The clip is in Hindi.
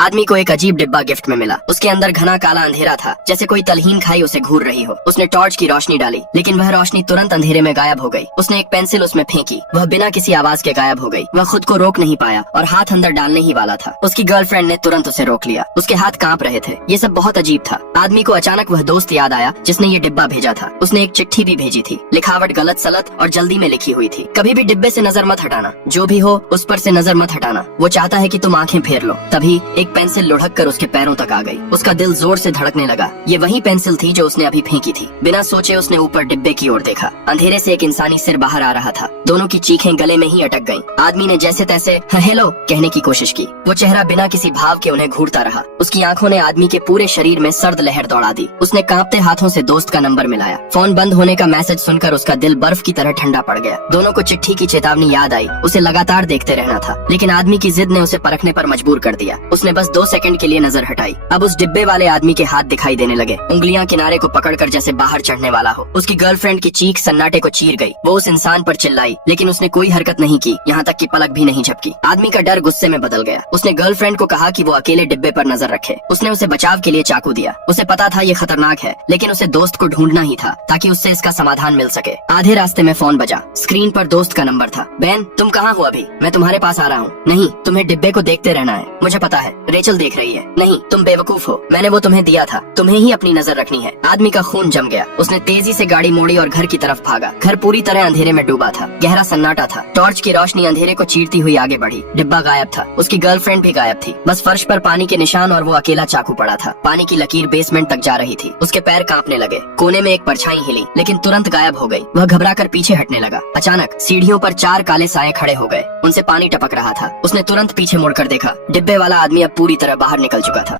आदमी को एक अजीब डिब्बा गिफ्ट में मिला। उसके अंदर घना काला अंधेरा था, जैसे कोई तलहीन खाई उसे घूर रही हो। उसने टॉर्च की रोशनी डाली, लेकिन वह रोशनी तुरंत अंधेरे में गायब हो गई। उसने एक पेंसिल उसमें फेंकी, वह बिना किसी आवाज के गायब हो गई। वह खुद को रोक नहीं पाया और हाथ अंदर डालने ही वाला था। उसकी गर्लफ्रेंड ने तुरंत उसे रोक लिया। उसके हाथ कांप रहे थे। ये सब बहुत अजीब था। आदमी को अचानक वह दोस्त याद आया जिसने ये डिब्बा भेजा था। उसने एक चिट्ठी भी भेजी थी, लिखावट गलत सलत और जल्दी में लिखी हुई थी। कभी भी डिब्बे से नजर मत हटाना, जो भी हो उस पर से नजर मत हटाना। वो चाहता है कि तुम आंखें फेर लो। तभी एक पेंसिल लुढ़क कर उसके पैरों तक आ गई। उसका दिल जोर से धड़कने लगा। ये वही पेंसिल थी जो उसने अभी फेंकी थी। बिना सोचे उसने ऊपर डिब्बे की ओर देखा। अंधेरे से एक इंसानी सिर बाहर आ रहा था। दोनों की चीखें गले में ही अटक गईं। आदमी ने जैसे तैसे हेलो कहने की कोशिश की। वो चेहरा बिना किसी भाव के उन्हें घूरता रहा। उसकी आंखों ने आदमी के पूरे शरीर में सर्द लहर दौड़ा दी। उसने कांपते हाथों से दोस्त का नंबर मिलाया। फोन बंद होने का मैसेज सुनकर उसका दिल बर्फ की तरह ठंडा पड़ गया। दोनों को चिट्ठी की चेतावनी याद आई। उसे लगातार देखते रहना था, लेकिन आदमी की जिद ने उसे परखने पर मजबूर कर दिया। उसने बस 2 सेकंड के लिए नजर हटाई। अब उस डिब्बे वाले आदमी के हाथ दिखाई देने लगे, उंगलियां किनारे को पकड़कर जैसे बाहर चढ़ने वाला हो। उसकी गर्लफ्रेंड की चीख सन्नाटे को चीर गई। वो उस इंसान पर चिल्लाई, लेकिन उसने कोई हरकत नहीं की, यहाँ तक कि पलक भी नहीं झपकी। आदमी का डर गुस्से में बदल गया। उसने गर्लफ्रेंड को कहा कि वो अकेले डिब्बे पर नजर रखे। उसने उसे बचाव के लिए चाकू दिया। उसे पता था ये खतरनाक है, लेकिन उसे दोस्त को ढूंढना ही था ताकि उससे इसका समाधान मिल सके। आधे रास्ते में फोन बजा। स्क्रीन पर दोस्त का नंबर था। बैन, तुम कहाँ हो अभी? मैं तुम्हारे पास आ रहा हूँ। नहीं, तुम्हें डिब्बे को देखते रहना है। मुझे पता है, रेचल देख रही है। नहीं, तुम बेवकूफ हो। मैंने वो तुम्हें दिया था, तुम्हें ही अपनी नजर रखनी है। आदमी का खून जम गया। उसने तेजी से गाड़ी मोड़ी और घर की तरफ भागा। घर पूरी तरह अंधेरे में डूबा था। गहरा सन्नाटा था। टॉर्च की रोशनी अंधेरे को चीरती हुई आगे बढ़ी। डिब्बा गायब था। उसकी गर्लफ्रेंड भी गायब थी। बस फर्श पर पानी के निशान और वो अकेला चाकू पड़ा था। पानी की लकीर बेसमेंट तक जा रही थी। उसके पैर कांपने लगे। कोने में एक परछाई हिली, लेकिन तुरंत गायब हो गई। वह घबराकर पीछे हटने लगा। अचानक सीढ़ियों पर 4 काले साए खड़े हो गए। उनसे पानी टपक रहा था। उसने तुरंत पीछे मुड़कर देखा। डिब्बे वाला आदमी अब पूरी तरह बाहर निकल चुका था।